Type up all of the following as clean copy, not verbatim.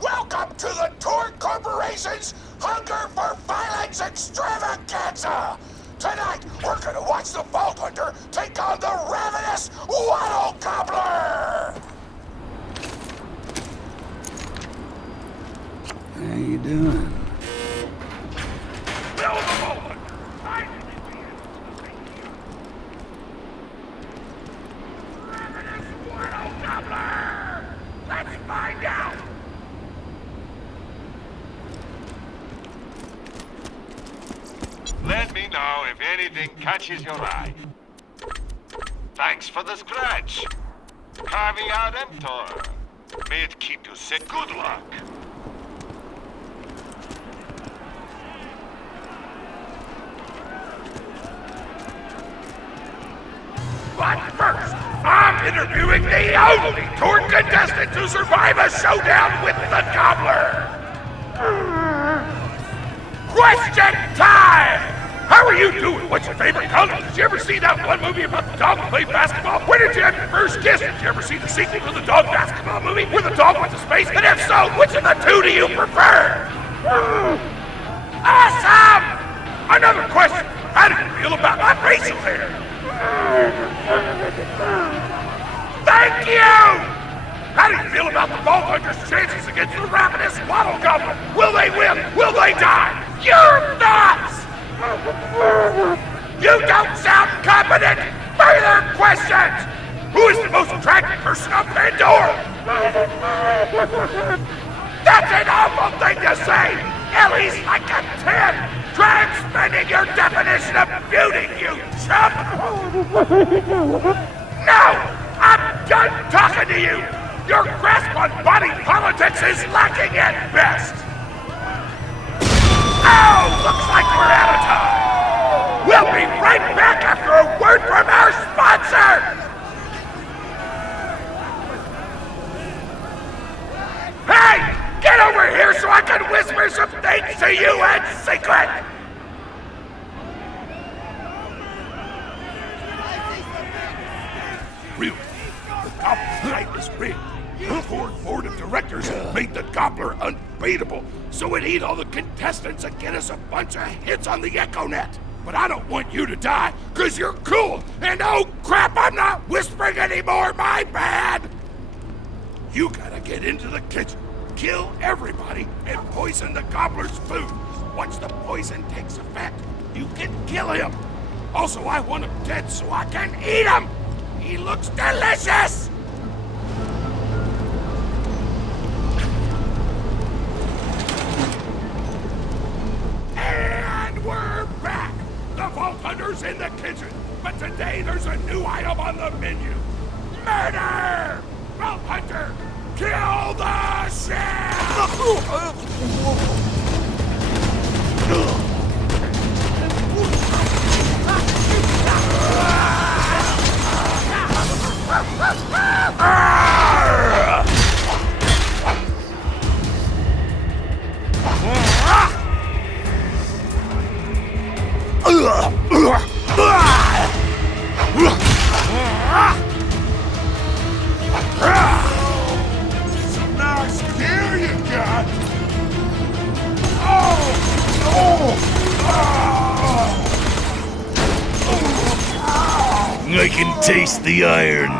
Welcome to the Tour Corporation's Hunger for Violence Extravaganza! Tonight, we're gonna watch the Vault Hunter take on the ravenous Waddle Gobbler! How you doing? Bill the Vault Hunter! Ravenous Waddle Gobbler! Let's find out! Let me know if anything catches your eye. Thanks for the scratch. Carving out Emptor. May it keep you sick. Good luck. But first, I'm interviewing the only tour contestant to survive a showdown with the Gobbler! Question time! How are you doing? What's your favorite color? Did you ever see that one movie about the dog who played basketball? Where did you have your first kiss? Did you ever see the sequel to the dog basketball movie where the dog went to space? And if so, which of the two do you prefer? Awesome! Another question. How do you feel about my facial hair? Thank you! How do you feel about the Vault Hunter's chances against the ravenous Waddle Gobbler? Will they win? Will they die? Your thoughts! You don't sound competent! Further questions! Who is the most attractive person on Pandora? That's an awful thing to say! Ellie's like a 10! Try expanding your definition of beauty, you chump! No! I'm done talking to you! Your grasp on body politics is lacking at best! Oh, looks like we're out of time! We'll be right back after a word from our sponsor! Hey! Get over here so I can whisper some things to you in secret! Really? The Gobbler's night is rigged. The board of directors made the Gobbler unbeatable, so it'd eat all the contestants and get us a bunch of hits on the EchoNet. But I don't want you to die, cause you're cool, and oh crap, I'm not whispering anymore, my bad! You gotta get into the kitchen, kill everybody, and poison the Gobbler's food. Once the poison takes effect, you can kill him. Also, I want him dead so I can eat him! He looks delicious! And we're back! The Vault Hunter's in the kitchen, but today there's a new item on the menu. Murder! Vault Hunter, kill the chef! Some nice gear you got! I can taste the iron.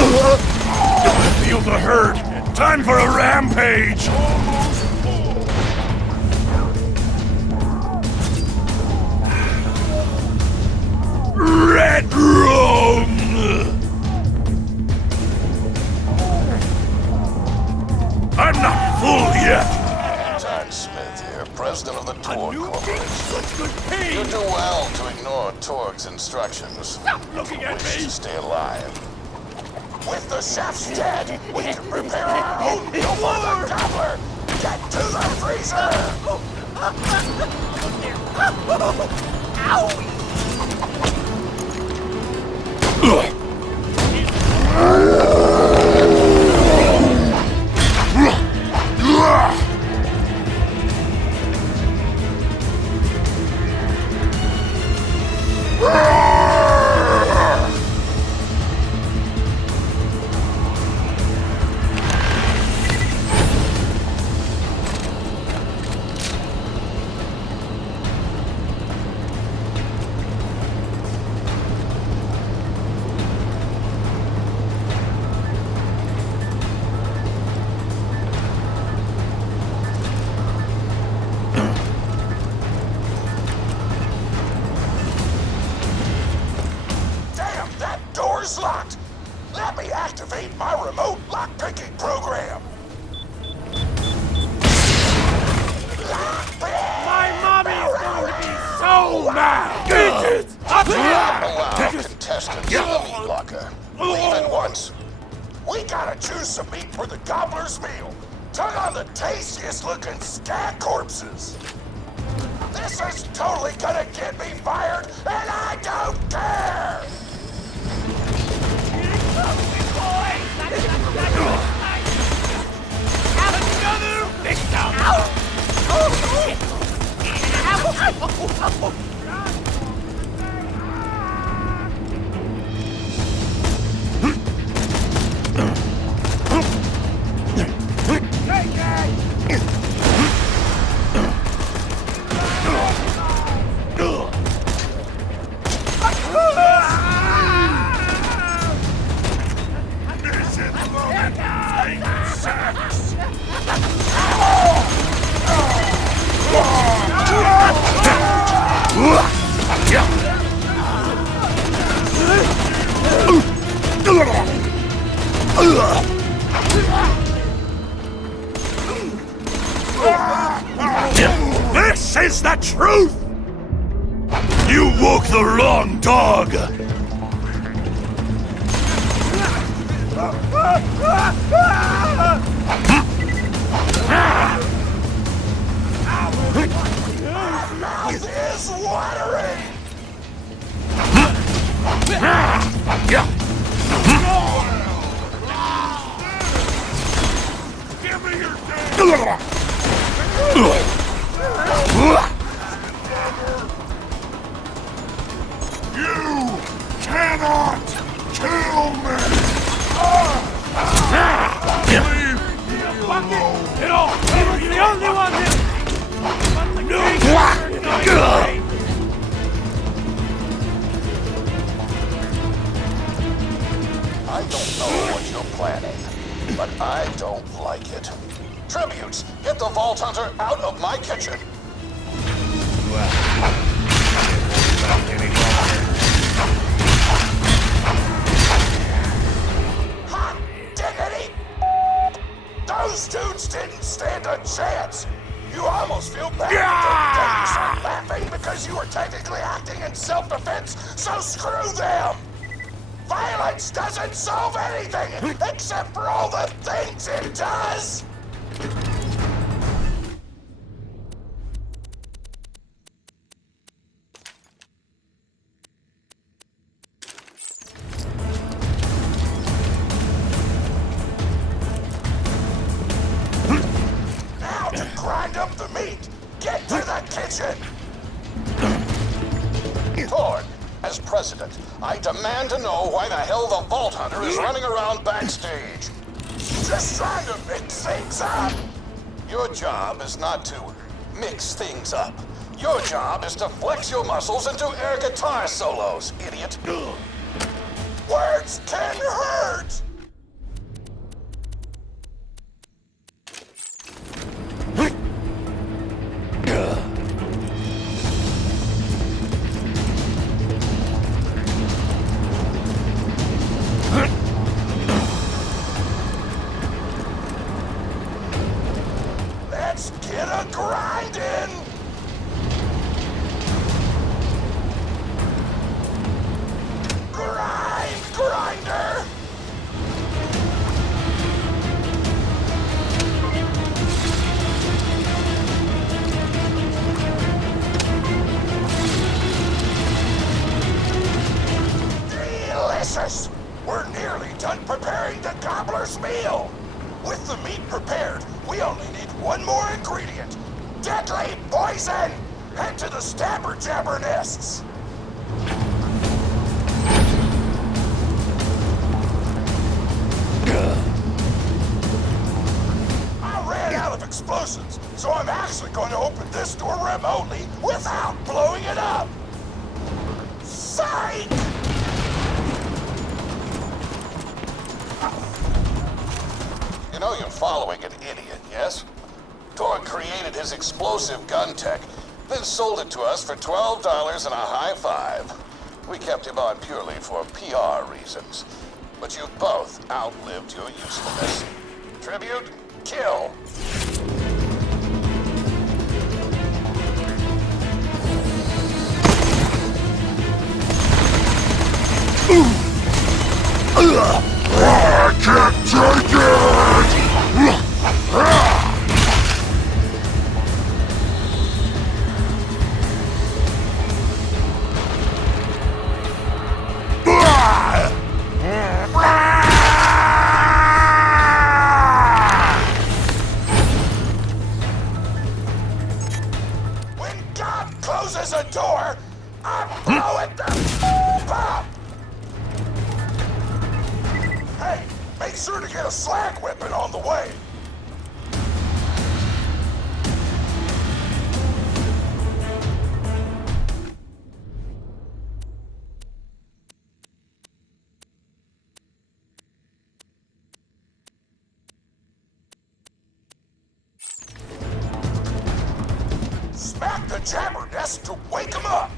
I feel the hurt. Time for a rampage. Red Room! I'm not full yet. John Smith here, president of the Tour Corporation. You do well to ignore Torg's instructions. Stop looking at Wish me! to stay alive. With the chef's dead, we can prepare our own meal for the Gobbler! Get to the freezer! Ow! Allow contestants in the meat locker. Leave at once. We gotta choose some meat for the gobbler's meal. Tug on the tastiest looking scat corpses. This is totally gonna get me fired, and I don't care! This is the truth! You woke the wrong dog! Mouth is watering! Give me your damn! You cannot kill me! Leave me alone! Get off! He was the only one here! I don't know what you're planning, but I don't like it. Tributes, get the Vault Hunter out of my kitchen. Hot diggity! Those dudes didn't stand a chance! You almost feel bad until you start laughing because you were technically acting in self-defense, so screw them! Violence doesn't solve anything except for all the things it does! Now to grind up the meat! Get to the kitchen! Thorn, as president, I demand to know why the hell the Vault Hunter is running around backstage. Just trying to mix things up! Your job is not to mix things up. Your job is to flex your muscles and do air guitar solos, idiot. Words can hurt! Let's get a grindin'! Grind, grinder! Delicious! We're nearly done preparing the gobbler's meal! With the meat prepared, we only need one more ingredient. Deadly poison! Head to the stabber jabber nests! I ran out of explosives, so I'm actually going to open this door remotely without blowing it up! Psych! You know you're following an idiot, yes? Thorn created his explosive gun tech, then sold it to us for $12 and a high five. We kept him on purely for PR reasons. But you both outlived your usefulness. Tribute, kill. there's a door, I'm blowing the up! Hey, make sure to get a slag weapon on the way. Smack the jabber nest to wake him up!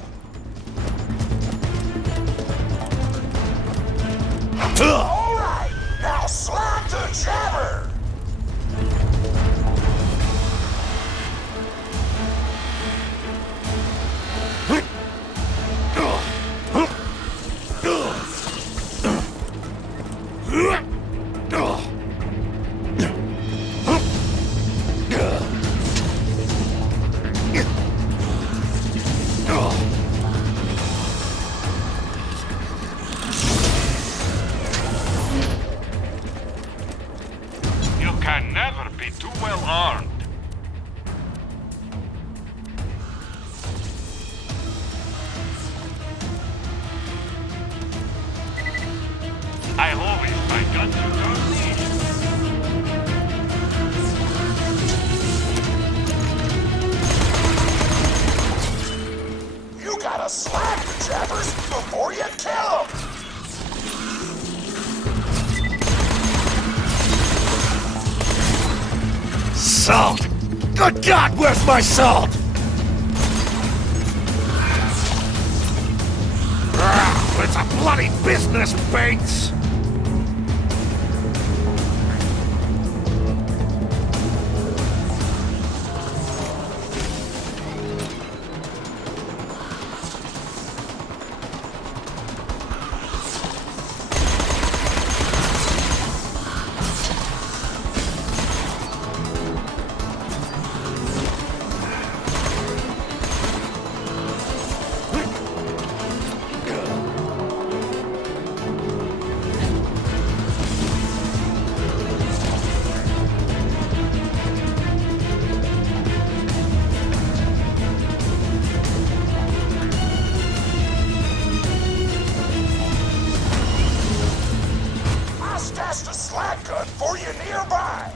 Alright, now slap the jabber! You can never be too well armed. I'll always find guns you don't need. You gotta slap the jabbers before you kill them! Salt! Good God, where's my salt? It's a bloody business, Bates! I stashed a slag gun for you nearby!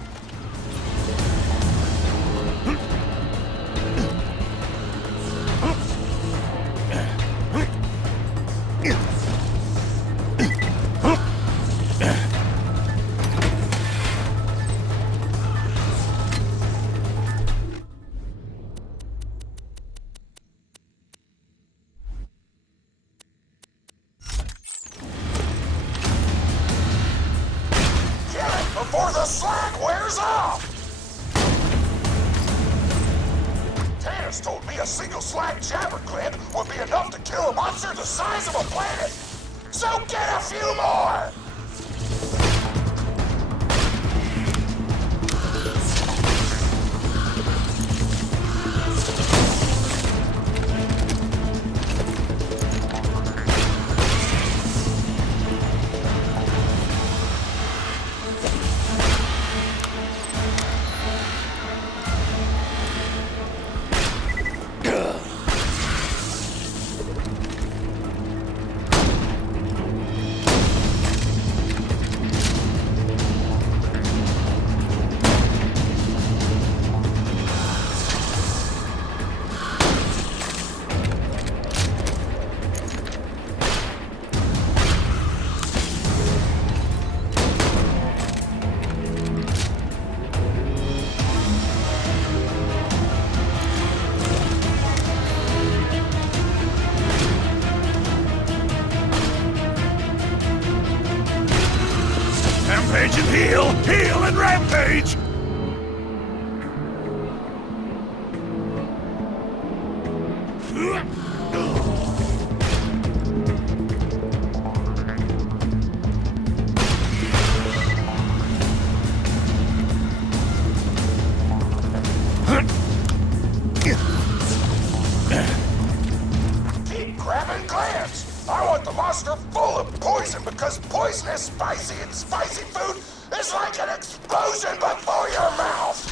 Kill it before the slag wears off! Tannis told me a single slag jabber gland would be enough to kill a monster the size of a planet! So get a few more! Rampage and heal! Heal and rampage! Keep grabbing glands! I want the monster full of poison because poison is spicy and spicy food is like an explosion before your mouth!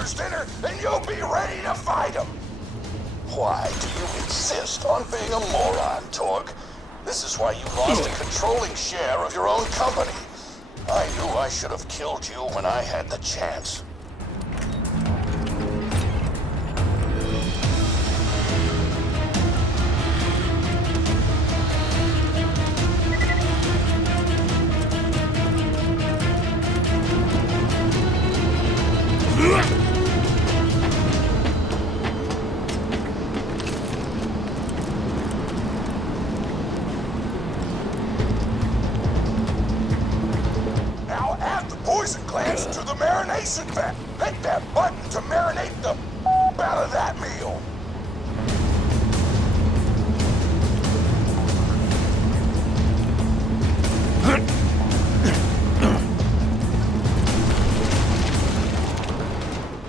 Gambler's dinner, and you'll be ready to fight him. Why do you insist on being a moron, Torg? This is why you lost a controlling share of your own company. I knew I should have killed you when I had the chance. Now add the poison glands to the marination vat. Hit that button to marinate the out of that meal.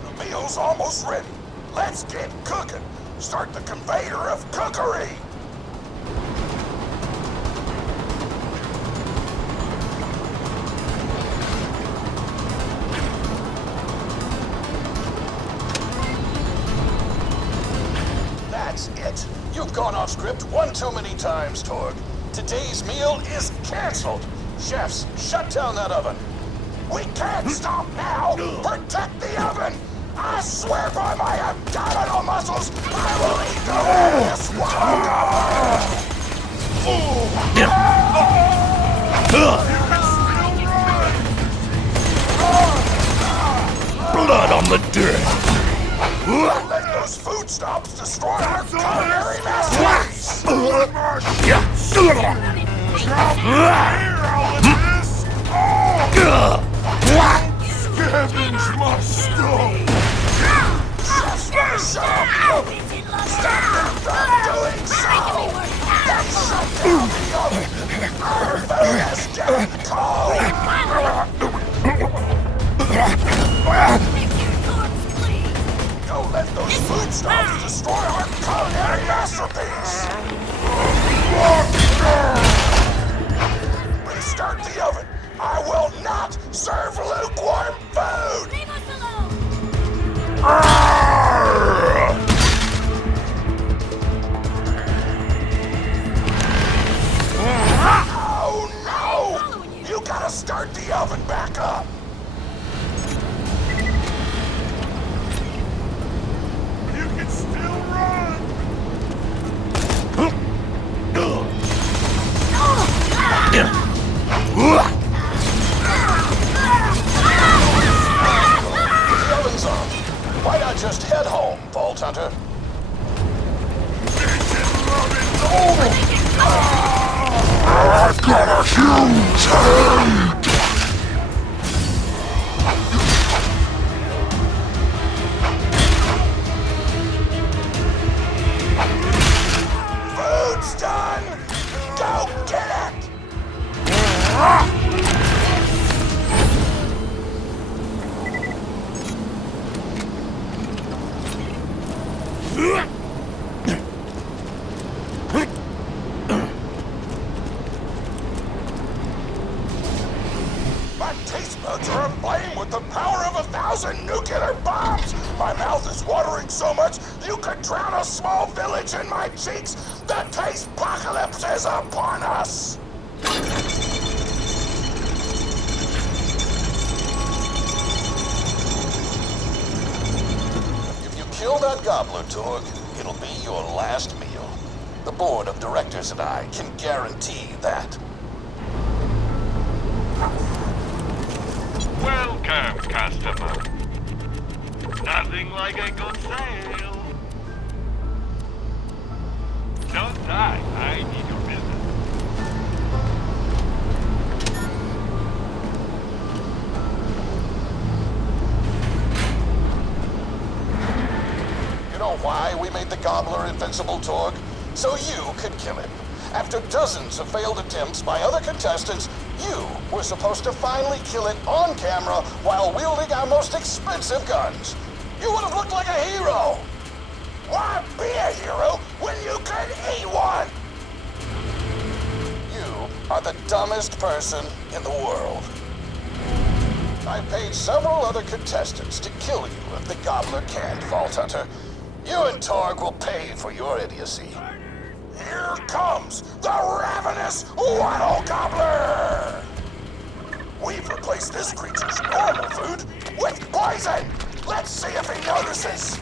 The meal's almost ready. Let's get cooking. Start the conveyor of cookery. That's it. You've gone off script one too many times, Torg. Today's meal is canceled. Chefs, shut down that oven. We can't stop now! Protect the oven! I swear by my abdominal muscles, I will eat the last Blood on the dirt. Don't let those food stops destroy our culinary masterpiece! Scavenge my stuff. Just shut up! Stop them from doing so! They shut down the oven! Our food is getting cold! Don't let those food stops destroy our culinary masterpiece! Restart the oven! I will not serve lukewarm food! Leave us alone! Oh no! You gotta start the oven back up! You can still run. The oven's on. Why not just head home, Vault Hunter? I've got a huge head. Food's done! Go get it! My taste buds are aflame with the power of 1,000 nuclear bombs! My mouth is watering so much you could drown a small village in my cheeks! The taste apocalypse is upon us! If you kill that gobbler, Torg, it'll be your last meal. The board of directors and I can guarantee that. Welcome, customer. Nothing like a good sale. Don't die. I need your business. You know why we made the gobbler invincible, Torg? So you could kill him. After dozens of failed attempts by other contestants, you were supposed to finally kill it on camera while wielding our most expensive guns. You would have looked like a hero. Why be a hero when you could eat one? You are the dumbest person in the world. I paid several other contestants to kill you if the Gobbler can't, Vault Hunter. You and Torg will pay for your idiocy. Here comes the ravenous Waddle Gobbler! We've replaced this creature's normal food with poison! Let's see if he notices!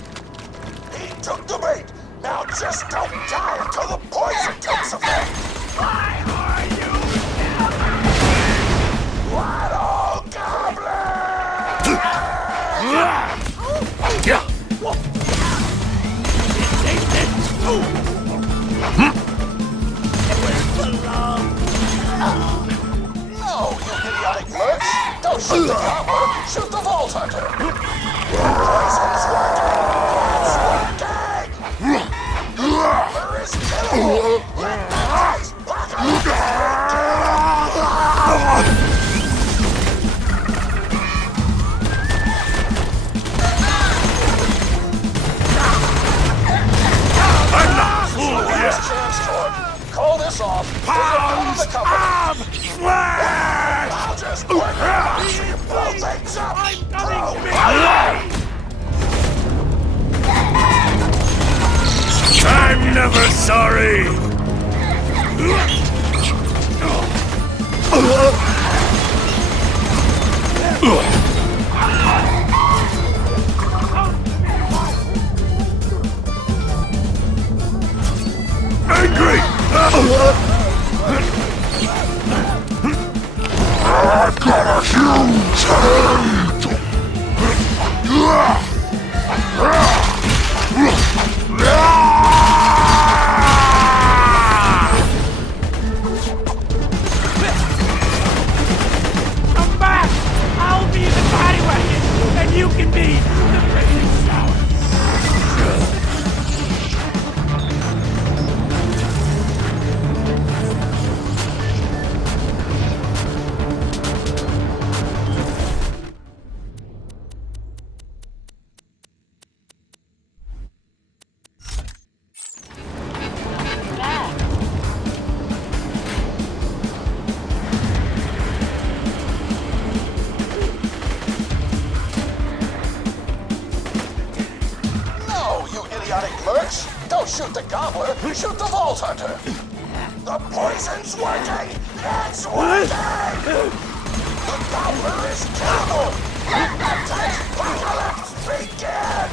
He took the bait! Now just don't die until the poison takes effect! Why are you Waddle Gobbler? No, you idiotic mercs! Don't shoot the Gobbler! Shoot the Vault Hunter! Poison's working! It's working! The Gobbler is killable! Let the dice back up! I'm not fooled Last yet! chance, Torg. Call this off. Pound the company. I'll just work it out so you blow things up. I'm never sorry! Angry! I've got a huge hate! Come back! I'll be the body wagon, and you can be the prison shower. Don't shoot the Gobbler, shoot the Vault Hunter! The poison's working! It's working! The Gobbler is killable! Let the Takedown begin!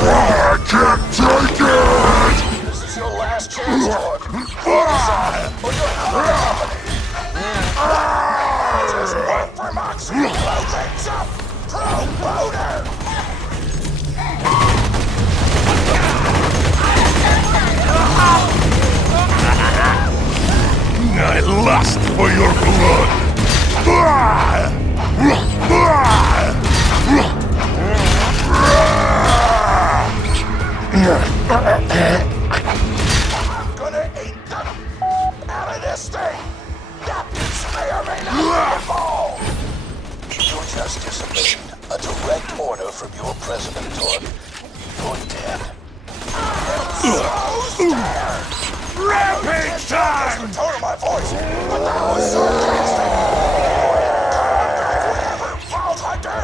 I can't take it! This is your last chance, Torg. Pull this off, or you're out of the company! Just work for Moxie! Blow things up! Pro boner! I lust for your blood! I'm gonna eat the out of this thing! Napkins may or may not be involved! You just disobeyed a direct order from your president, Torg. You're dead. I'm so scared! Rampage time! The tone of my voice, but that was sarcastic! Come back whenever, Vault Hunter!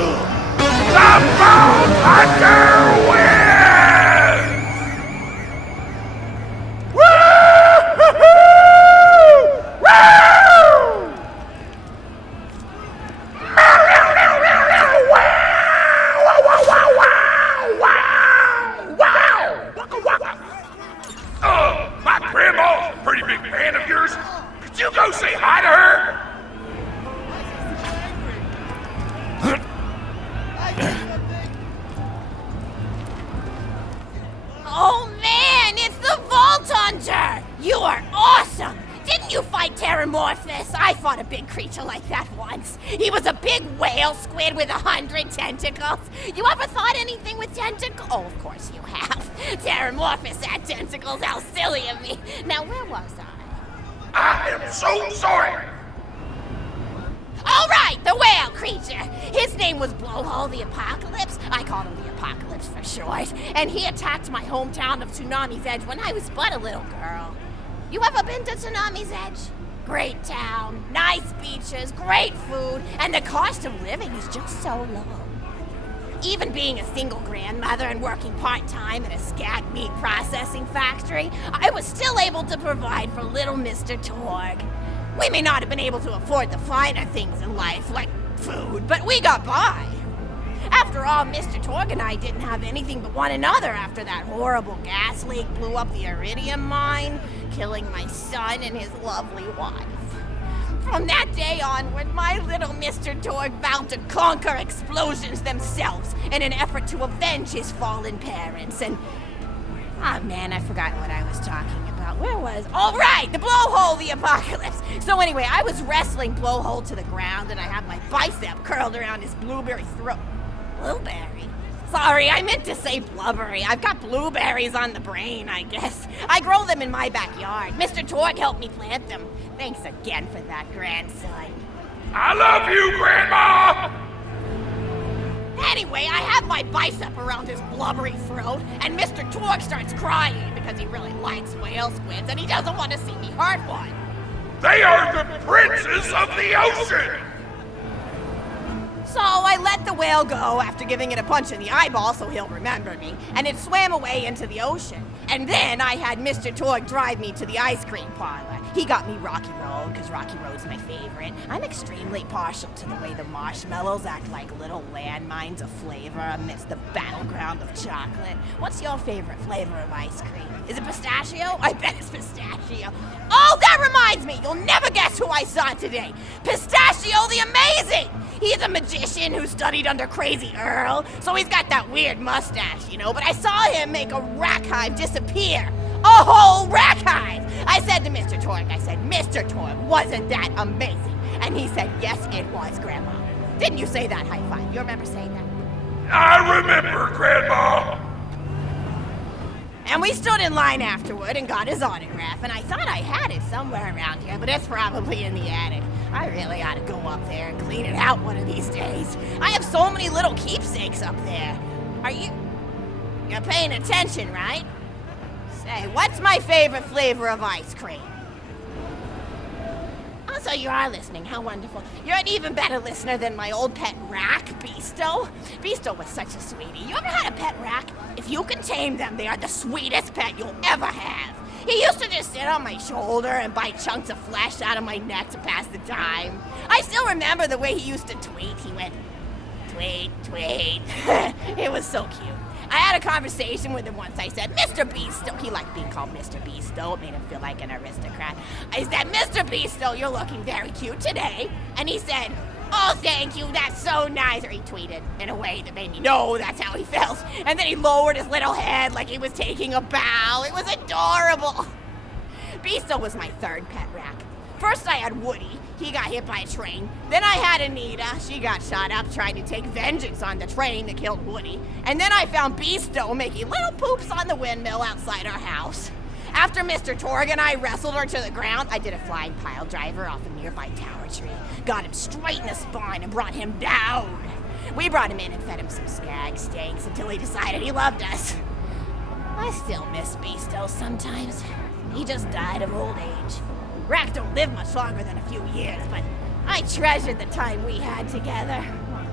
The Bone Hunter wins! Woo-hoo-hoo! Woo! My grandma's a pretty big fan of yours. Could you go say hi to her? Oh man, it's the Vault Hunter! You are awesome! Didn't you fight Terramorphous? I fought a big creature like that once. He was a big whale squid with 100 tentacles. You ever thought anything with tentacles? Oh, of course you have. Terramorphous had tentacles, how silly of me. Now, where was I? I am so sorry. All right, the whale creature. His name was Blowhole the Apocalypse. I called him the Apocalypse for short. And he attacked my hometown of Tsunami's Edge when I was but a little girl. You ever been to Tsunami's Edge? Great town, nice beaches, great food, and the cost of living is just so low. Even being a single grandmother and working part-time at a scat meat processing factory, I was still able to provide for little Mr. Torg. We may not have been able to afford the finer things in life, like food, but we got by. After all, Mr. Torg and I didn't have anything but one another after that horrible gas leak blew up the iridium mine, killing my son and his lovely wife. From that day onward, my little Mr. Torg vowed to conquer explosions themselves in an effort to avenge his fallen parents, and... oh man, I forgot what I was talking about. Where was... all right, the Blowhole the Apocalypse! So anyway, I was wrestling Blowhole to the ground, and I had my bicep curled around his blueberry throat. Blueberry? Sorry, I meant to say blubbery. I've got blueberries on the brain, I guess. I grow them in my backyard. Mr. Torg helped me plant them. Thanks again for that, grandson. I love you, Grandma! Anyway, I have my bicep around his blubbery throat, and Mr. Torg starts crying because he really likes whale squids and he doesn't want to see me hurt one. They are the princes of the ocean! So I let the whale go after giving it a punch in the eyeball so he'll remember me, and it swam away into the ocean. And then I had Mr. Torg drive me to the ice cream parlor. He got me Rocky Road, because Rocky Road's my favorite. I'm extremely partial to the way the marshmallows act like little landmines of flavor amidst the battleground of chocolate. What's your favorite flavor of ice cream? Is it pistachio? I bet it's pistachio. Oh, that reminds me! You'll never guess who I saw today! Pistachio the Amazing! He's a magician who studied under Crazy Earl, so he's got that weird mustache, you know, but I saw him make a rack hive disappear. A whole rack hive! I said to Mr. Torg, Mr. Torg, wasn't that amazing? And he said, yes, it was, Grandma. Didn't you say that high five? You remember saying that? I remember, Grandma! And we stood in line afterward and got his autograph, and I thought I had it somewhere around here, but it's probably in the attic. I really ought to go up there and clean it out one of these days. I have so many little keepsakes up there. You're paying attention, right? Say, what's my favorite flavor of ice cream? Oh, so you are listening, how wonderful. You're an even better listener than my old pet rack, Beasto. Beasto was such a sweetie. You ever had a pet rack? If you can tame them, they are the sweetest pet you'll ever have. He used to just sit on my shoulder and bite chunks of flesh out of my neck to pass the time. I still remember the way he used to tweet. He went, tweet, tweet. It was so cute. I had a conversation with him once. I said, Mr. Beasto. He liked being called Mr. Beasto. It made him feel like an aristocrat. I said, Mr. Beasto, you're looking very cute today. And he said, oh, thank you, that's so nice. Or he tweeted in a way that made me know that's how he felt. And then he lowered his little head like he was taking a bow. It was adorable. Beasto was my third pet rack. First I had Woody. He got hit by a train. Then I had Anita. She got shot up trying to take vengeance on the train that killed Woody. And then I found Beasto making little poops on the windmill outside our house. After Mr. Torg and I wrestled her to the ground, I did a flying pile driver off a nearby tower tree, got him straight in the spine and brought him down. We brought him in and fed him some skag steaks until he decided he loved us. I still miss Beasto sometimes. He just died of old age. Racks don't live much longer than a few years, but I treasured the time we had together.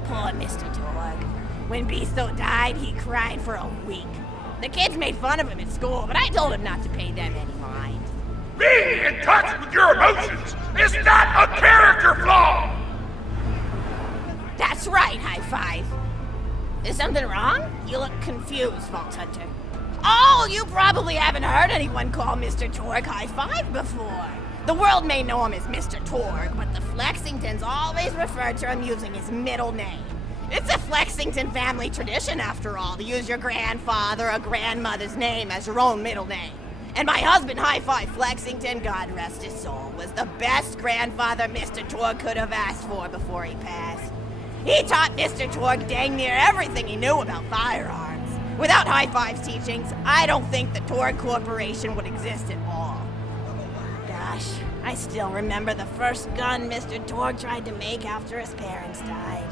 Poor Mr. Torg. When Beasto died, he cried for a week. The kids made fun of him at school, but I told him not to pay them any mind. Being in touch with your emotions is not a character flaw! That's right, High Five. Is something wrong? You look confused, Vault Hunter. Oh, you probably haven't heard anyone call Mr. Torg High Five before. The world may know him as Mr. Torg, but the Flexingtons always refer to him using his middle name. It's a Flexington family tradition, after all, to use your grandfather or grandmother's name as your own middle name. And my husband, High Five Flexington, God rest his soul, was the best grandfather Mr. Torg could have asked for before he passed. He taught Mr. Torg dang near everything he knew about firearms. Without High Five's teachings, I don't think the Torg Corporation would exist at all. Gosh, I still remember the first gun Mr. Torg tried to make after his parents died.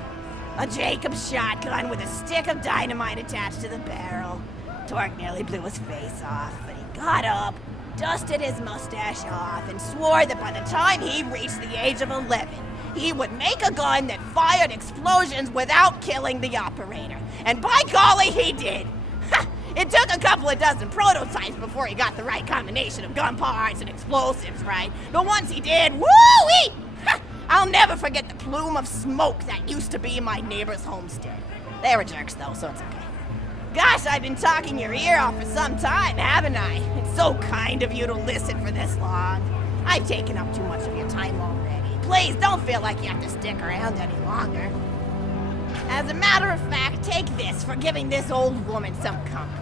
A Jacobs shotgun with a stick of dynamite attached to the barrel. Torg nearly blew his face off, but he got up, dusted his mustache off, and swore that by the time he reached the age of 11, he would make a gun that fired explosions without killing the operator. And by golly, he did! It took a couple of dozen prototypes before he got the right combination of gun parts and explosives right. But once he did, woo-wee! I'll never forget the plume of smoke that used to be in my neighbor's homestead. They were jerks though, so it's okay. Gosh, I've been talking your ear off for some time, haven't I? It's so kind of you to listen for this long. I've taken up too much of your time already. Please don't feel like you have to stick around any longer. As a matter of fact, take this for giving this old woman some company.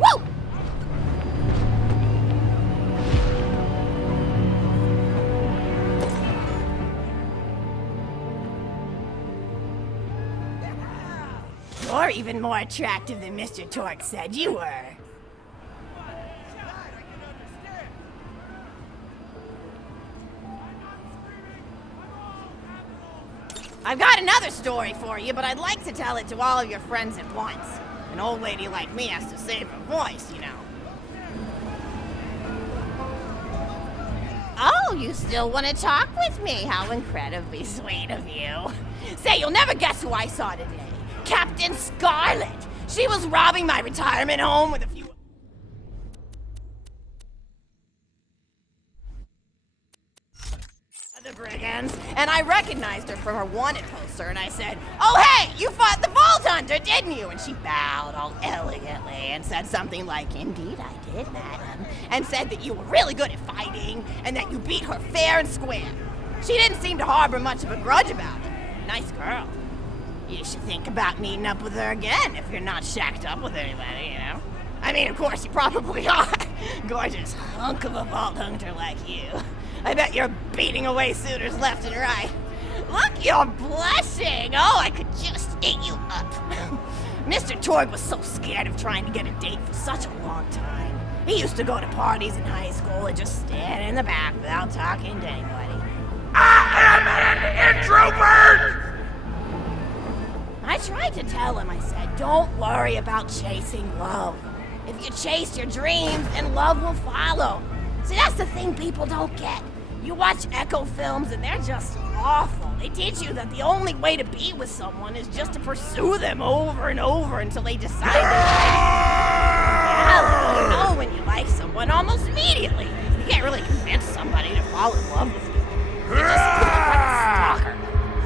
Woo! You're even more attractive than Mr. Torg said you were. I've got another story for you, but I'd like to tell it to all of your friends at once. An old lady like me has to save her voice, you know. Oh, you still want to talk with me? How incredibly sweet of you. Say, you'll never guess who I saw today. Captain Scarlet. She was robbing my retirement home with a few other brigands, and I recognized her from her wanted poster, and I said, "Oh, hey, you fought the Vault Hunter, didn't you?" And she bowed all elegantly and said something like, "Indeed I did, madam," and said that you were really good at fighting, and that you beat her fair and square. She didn't seem to harbor much of a grudge about it. Nice girl. You should think about meeting up with her again if you're not shacked up with anybody, you know? I mean, of course, you probably are. Gorgeous hunk of a Vault Hunter like you. I bet you're beating away suitors left and right. Look, you're blushing. Oh, I could just eat you up. Mr. Torg was so scared of trying to get a date for such a long time. He used to go to parties in high school and just stand in the back without talking to anybody. I am an introvert! I tried to tell him, I said, don't worry about chasing love. If you chase your dreams, then love will follow. See, that's the thing people don't get. You watch Echo films and they're just awful. They teach you that the only way to be with someone is just to pursue them over and over until they decide they like you. You know when you like someone almost immediately. You can't really convince somebody to fall in love with you. You just look like a stalker.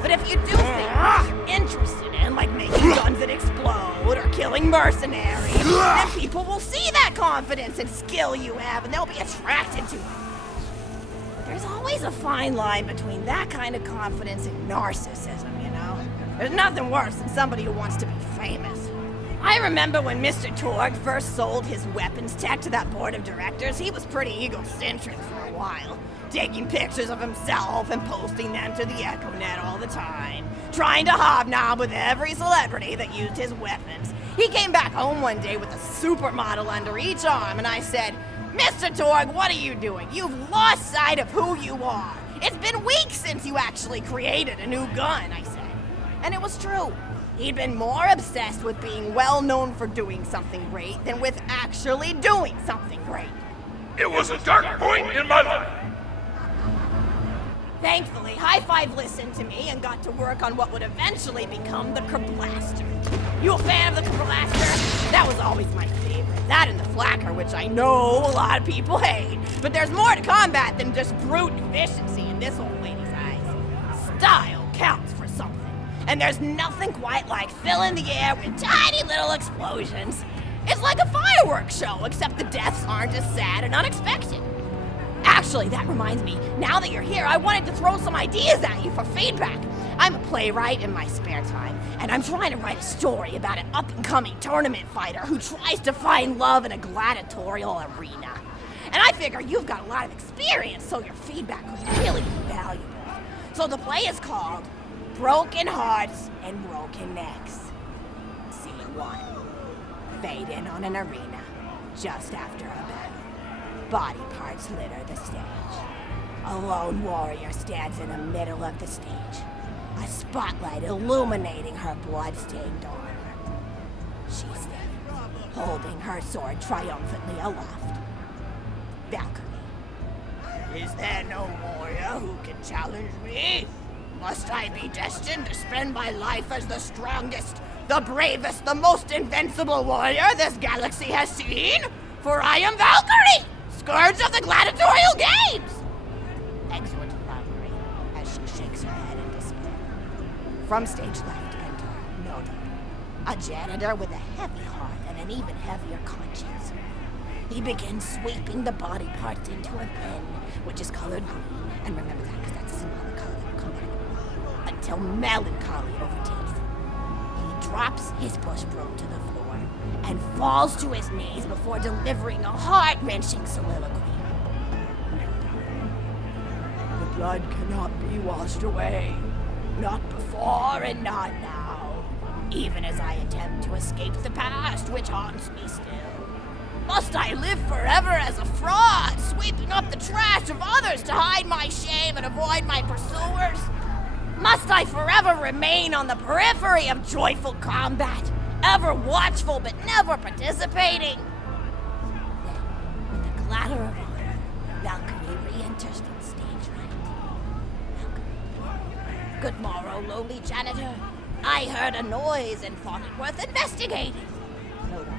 But if you do things you're interested in, like making guns that explode or killing mercenaries, then people will see that confidence and skill you have, and they'll be attracted to it. But there's always a fine line between that kind of confidence and narcissism, you know? There's nothing worse than somebody who wants to be famous. I remember when Mr. Torg first sold his weapons tech to that board of directors, he was pretty egocentric for a while. Taking pictures of himself and posting them to the EchoNet all the time. Trying to hobnob with every celebrity that used his weapons. He came back home one day with a supermodel under each arm, and I said, "Mr. Torg, what are you doing? You've lost sight of who you are. It's been weeks since you actually created a new gun," I said. And it was true. He'd been more obsessed with being well known for doing something great than with actually doing something great. It was a dark point in my life. They high-five listened to me and got to work on what would eventually become the Kerblaster. You a fan of the Kerblaster? That was always my favorite. That and the Flacker, which I know a lot of people hate. But there's more to combat than just brute efficiency in this old lady's eyes. Style counts for something. And there's nothing quite like filling the air with tiny little explosions. It's like a fireworks show, except the deaths aren't as sad and unexpected. Actually, that reminds me, now that you're here, I wanted to throw some ideas at you for feedback. I'm a playwright in my spare time, and I'm trying to write a story about an up-and-coming tournament fighter who tries to find love in a gladiatorial arena. And I figure you've got a lot of experience, so your feedback would really be valuable. So the play is called Broken Hearts and Broken Necks. Scene 1. Fade in on an arena, just after a battle. Body parts litter the stage. A lone warrior stands in the middle of the stage, a spotlight illuminating her blood-stained armor. She's there, holding her sword triumphantly aloft. Valkyrie. Is there no warrior who can challenge me? Must I be destined to spend my life as the strongest, the bravest, the most invincible warrior this galaxy has seen? For I am Valkyrie, scourge of the gladiatorial games! Exhort Valkyrie as she shakes her head in despair. From stage left enter Nodon, a janitor with a heavy heart and an even heavier conscience. He begins sweeping the body parts into a bin, which is colored green, and remember that because that's a symbolic color that will come back, until melancholy overtakes him. He drops his push broom to the floor and falls to his knees before delivering a heart-wrenching soliloquy. The blood cannot be washed away. Not before and not now. Even as I attempt to escape the past, which haunts me still. Must I live forever as a fraud, sweeping up the trash of others to hide my shame and avoid my pursuers? Must I forever remain on the periphery of joyful combat, ever watchful but never participating? Then, with the clatter of honor, Valkyrie re-enters from stage right. Valkyrie. Good morrow, lowly janitor. I heard a noise and thought it worth investigating. No doubt.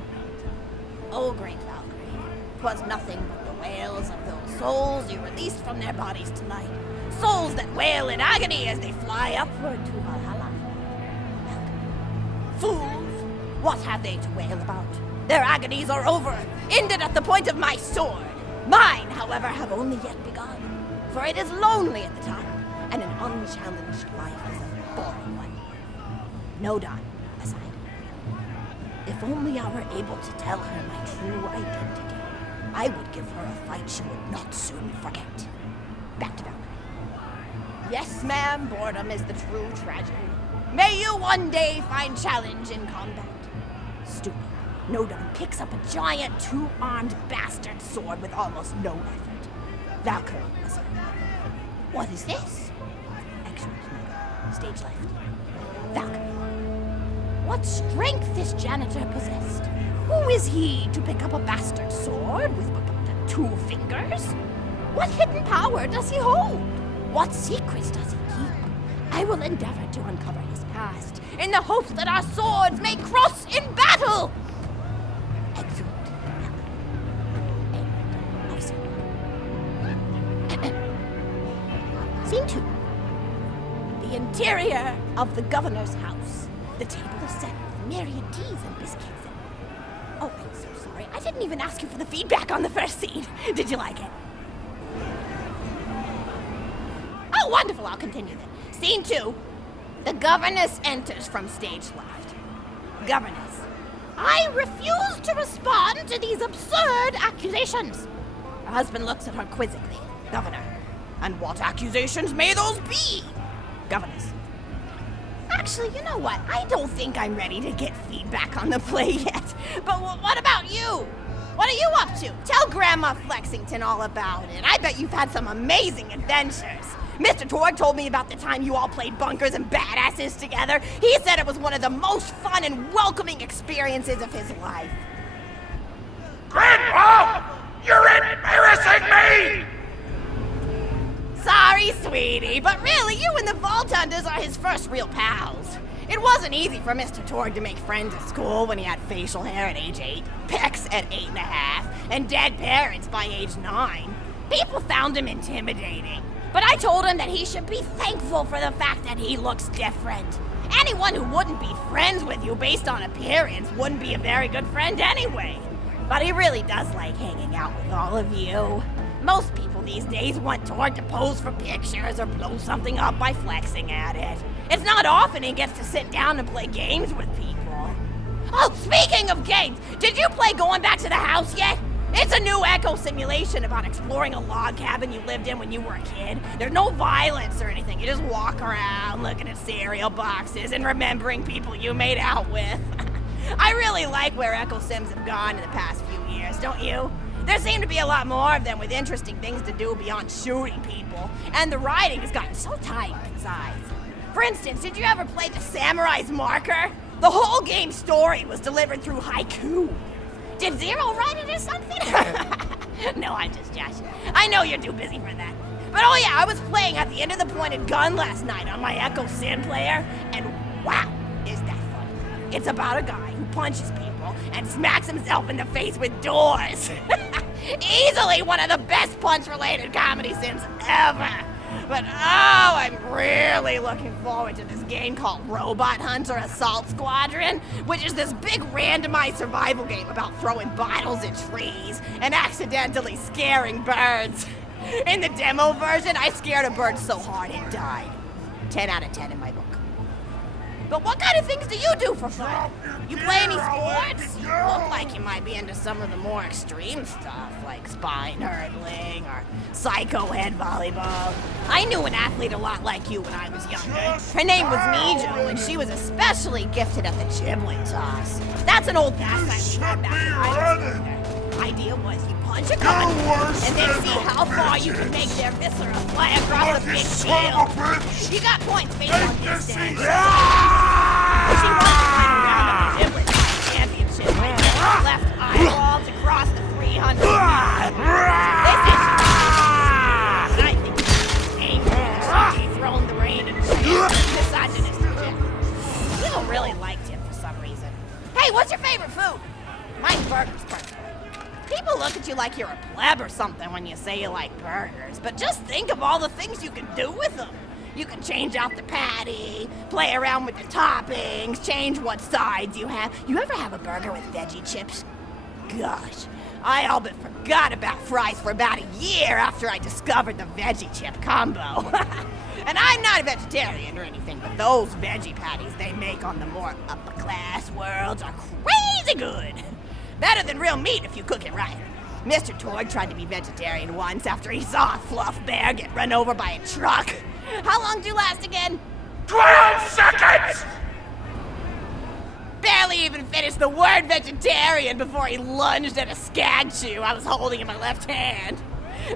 Oh, great Valkyrie, 'twas nothing but the wails of those souls you released from their bodies tonight. Souls that wail in agony as they fly upward to Valhalla. Fools! What have they to wail about? Their agonies are over, ended at the point of my sword. Mine, however, have only yet begun. For it is lonely at the time, and an unchallenged life is a boring one. Nodon, aside. If only I were able to tell her my true identity, I would give her a fight she would not soon forget. Back to Valkyrie. Yes, ma'am, boredom is the true tragedy. May you one day find challenge in combat. Stupid. Nodon picks up a giant two-armed bastard sword with almost no effort. Valkyrie, aside. What is this? Excellent. Stage left. Valkyrie. What strength this janitor possessed? Who is he to pick up a bastard sword with but 2 fingers? What hidden power does he hold? What secrets does he keep? I will endeavor to uncover his past in the hopes that our swords may cross in battle! Excellent. Scene 2. The interior of the governor's house. The table is set with myriad teas and biscuits. Oh, I'm so sorry. I didn't even ask you for the feedback on the first scene. Did you like it? Oh, wonderful. I'll continue then. Scene 2. The governess enters from stage left. Governess. I refuse to respond to these absurd accusations. Her husband looks at her quizzically. Governor. And what accusations may those be? Governess. Actually, you know what? I don't think I'm ready to get feedback on the play yet. But what about you? What are you up to? Tell Grandma Flexington all about it. I bet you've had some amazing adventures. Mr. Torg told me about the time you all played bunkers and badasses together. He said it was one of the most fun and welcoming experiences of his life. Grandpa! You're embarrassing me! Sorry, sweetie, but really, you and the Vault Hunters are his first real pals. It wasn't easy for Mr. Torg to make friends at school when he had facial hair at age 8, pecs at 8.5, and dead parents by age 9. People found him intimidating, but I told him that he should be thankful for the fact that he looks different. Anyone who wouldn't be friends with you based on appearance wouldn't be a very good friend anyway. But he really does like hanging out with all of you. Most people these days want Torg to pose for pictures or blow something up by flexing at it. It's not often he gets to sit down and play games with people. Oh, speaking of games, did you play Going Back to the House yet? It's a new echo simulation about exploring a log cabin you lived in when you were a kid. There's no violence or anything. You just walk around looking at cereal boxes and remembering people you made out with. I really like where echo sims have gone in the past few years, don't you? There seem to be a lot more of them with interesting things to do beyond shooting people, and the writing has gotten so tight and concise. For instance, did you ever play The Samurai's Marker? The whole game's story was delivered through haiku. Did Zero write it or something? No, I'm just joshing. I know you're too busy for that. But oh yeah, I was playing At the End of the Pointed Gun last night on my Echo Sim player, and wow, is that funny. It's about a guy who punches people and smacks himself in the face with doors. Easily one of the best punch-related comedy sims ever. But oh, I'm really looking forward to this game called Robot Hunter Assault Squadron, which is this big randomized survival game about throwing bottles at trees and accidentally scaring birds. In the demo version, I scared a bird so hard it died. 10 out of 10 in my book. But what kind of things do you do for fun? You play any sports? You look like you might be into some of the more extreme stuff, like spine hurdling or psycho head volleyball. I knew an athlete a lot like you when I was younger. Her name was Mijo, and she was especially gifted at the giblet toss. That's an old pastime we had back when I was younger. Idea was you punch a gun and then see how far you can make their viscera fly across the big field. You got points based on distance. She won the final round of the giblet toss championship by getting her left eyeball to cross the 300 meters. They said she was and I think she was angry and she thrown the rein and misogynistic Jim. People really liked him for some reason. Hey, what's your favorite food? Mine's burgers, personally. People look at you like you're a pleb or something when you say you like burgers, but just think of all the things you can do with them. You can change out the patty, play around with the toppings, change what sides you have. You ever have a burger with veggie chips? Gosh, I all but forgot about fries for about a year after I discovered the veggie chip combo. And I'm not a vegetarian or anything, but those veggie patties they make on the more upper class worlds are crazy good. Better than real meat if you cook it right. Mr. Torg tried to be vegetarian once after he saw a fluff bear get run over by a truck. How long did you last again? 12 seconds! Barely even finished the word vegetarian before he lunged at a skag chew I was holding in my left hand.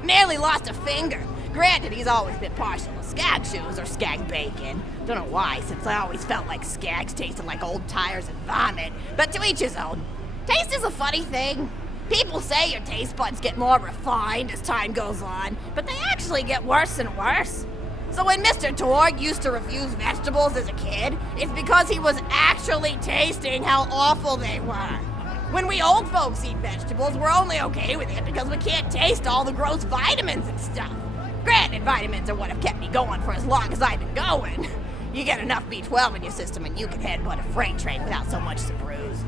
Nearly lost a finger. Granted, he's always been partial to skag chews or skag bacon. Don't know why, since I always felt like skags tasted like old tires and vomit. But to each his own. Taste is a funny thing. People say your taste buds get more refined as time goes on, but they actually get worse and worse. So when Mr. Torg used to refuse vegetables as a kid, it's because he was actually tasting how awful they were. When we old folks eat vegetables, we're only okay with it because we can't taste all the gross vitamins and stuff. Granted, vitamins are what have kept me going for as long as I've been going. You get enough B12 in your system and you can headbutt a freight train without so much as a bruise.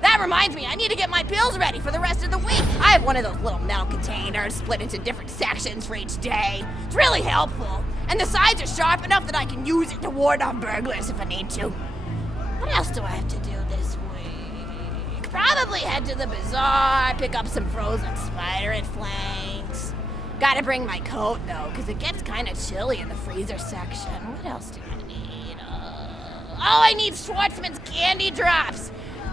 That reminds me, I need to get my pills ready for the rest of the week. I have one of those little metal containers split into different sections for each day. It's really helpful. And the sides are sharp enough that I can use it to ward off burglars if I need to. What else do I have to do this week? Probably head to the bazaar, pick up some frozen spider flanks. Gotta bring my coat though, because it gets kind of chilly in the freezer section. What else do I need? I need Schwartzman's candy drops.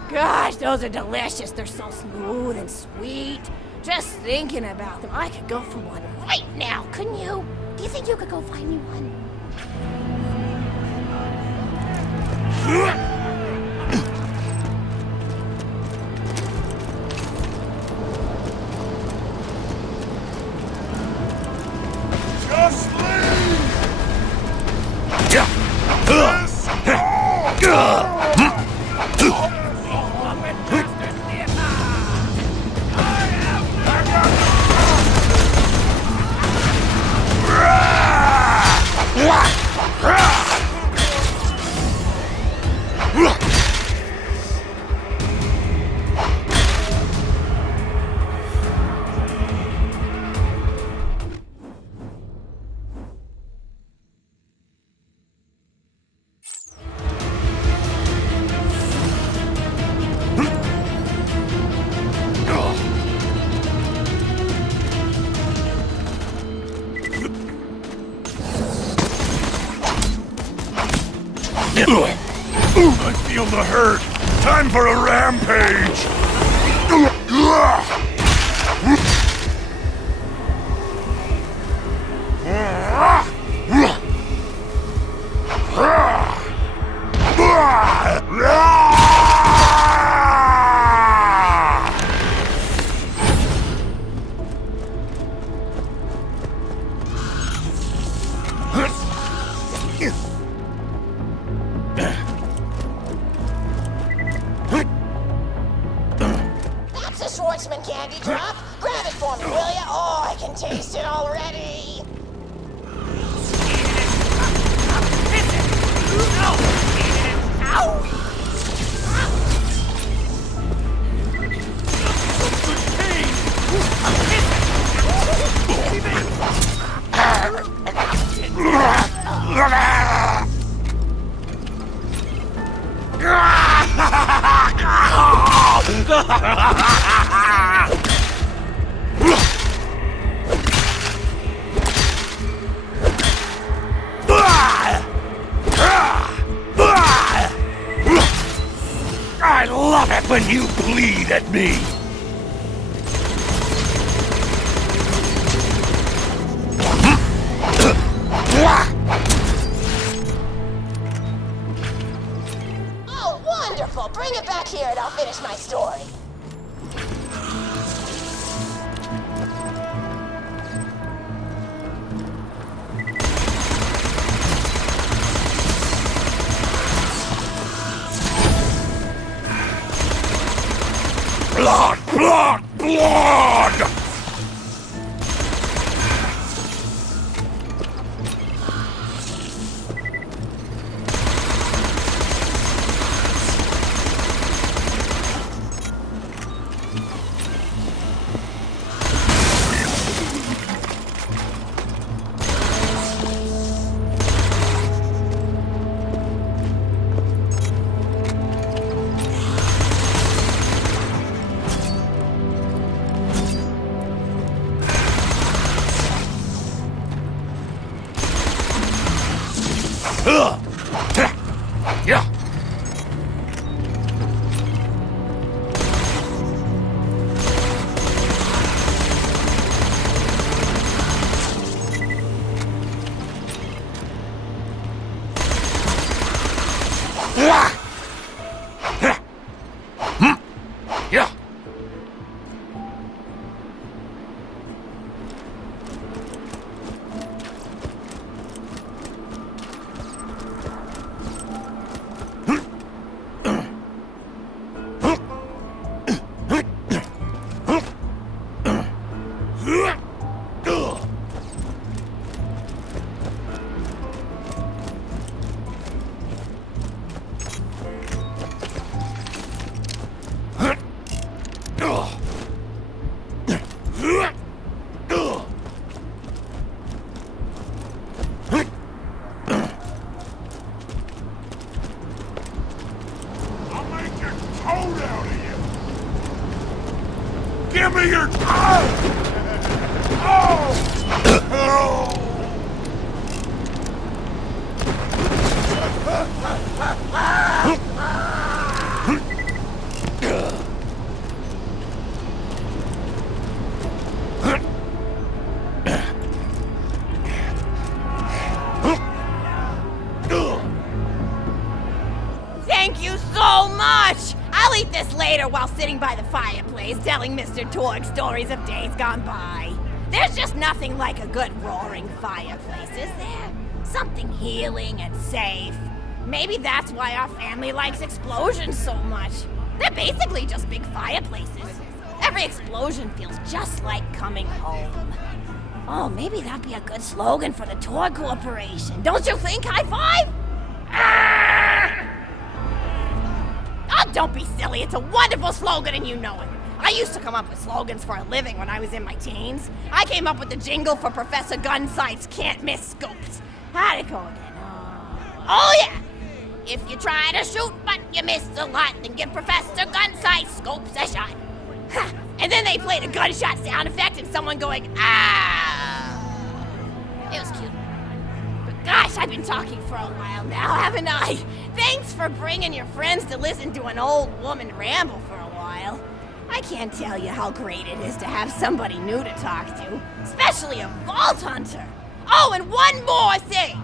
Gosh, those are delicious. They're so smooth and sweet. Just thinking about them, I could go for one right now, couldn't you? Do you think you could go find me one? Just leave! I feel the hurt. Time for a rampage. That's a Schwartzman candy drop. Grab it for me, will ya? Oh, I can taste it already. Ow! I love it when you bleed at me. Oh, wonderful. Bring it back here and I'll finish my story. Blood, blood, blood! Yeah. Yeah. Give me your... Thank you so much! I'll eat this later while sitting by the fireplace telling Mr. Torg stories of days gone by. There's just nothing like a good roaring fireplace, is there? Something healing and safe. Maybe that's why our family likes explosions so much. They're basically just big fireplaces. Every explosion feels just like coming home. Oh, maybe that'd be a good slogan for the tour corporation. Don't you think, High Five? Oh, don't be silly. It's a wonderful slogan and you know it. I used to come up with slogans for a living when I was in my teens. I came up with the jingle for Professor Gunsight's Can't Miss Scopes. How'd it go again? Oh yeah! If you try to shoot but you miss a lot, then give Professor Gunsight Scopes a shot. Ha! And then they played a gunshot sound effect and someone going, ah! It was cute. But gosh, I've been talking for a while now, haven't I? Thanks for bringing your friends to listen to an old woman ramble for a while. I can't tell you how great it is to have somebody new to talk to, especially a vault hunter. Oh, and one more thing.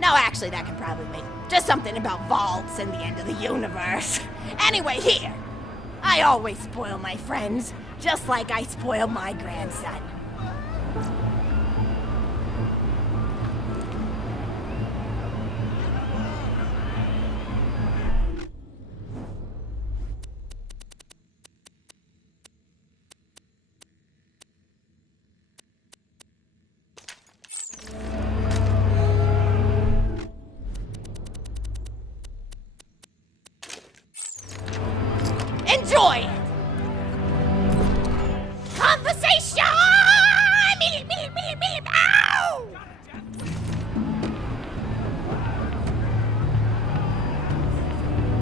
No, actually, that can probably wait. Just something about vaults and the end of the universe. Anyway, here. I always spoil my friends, just like I spoil my grandson. Enjoy it! Conversation!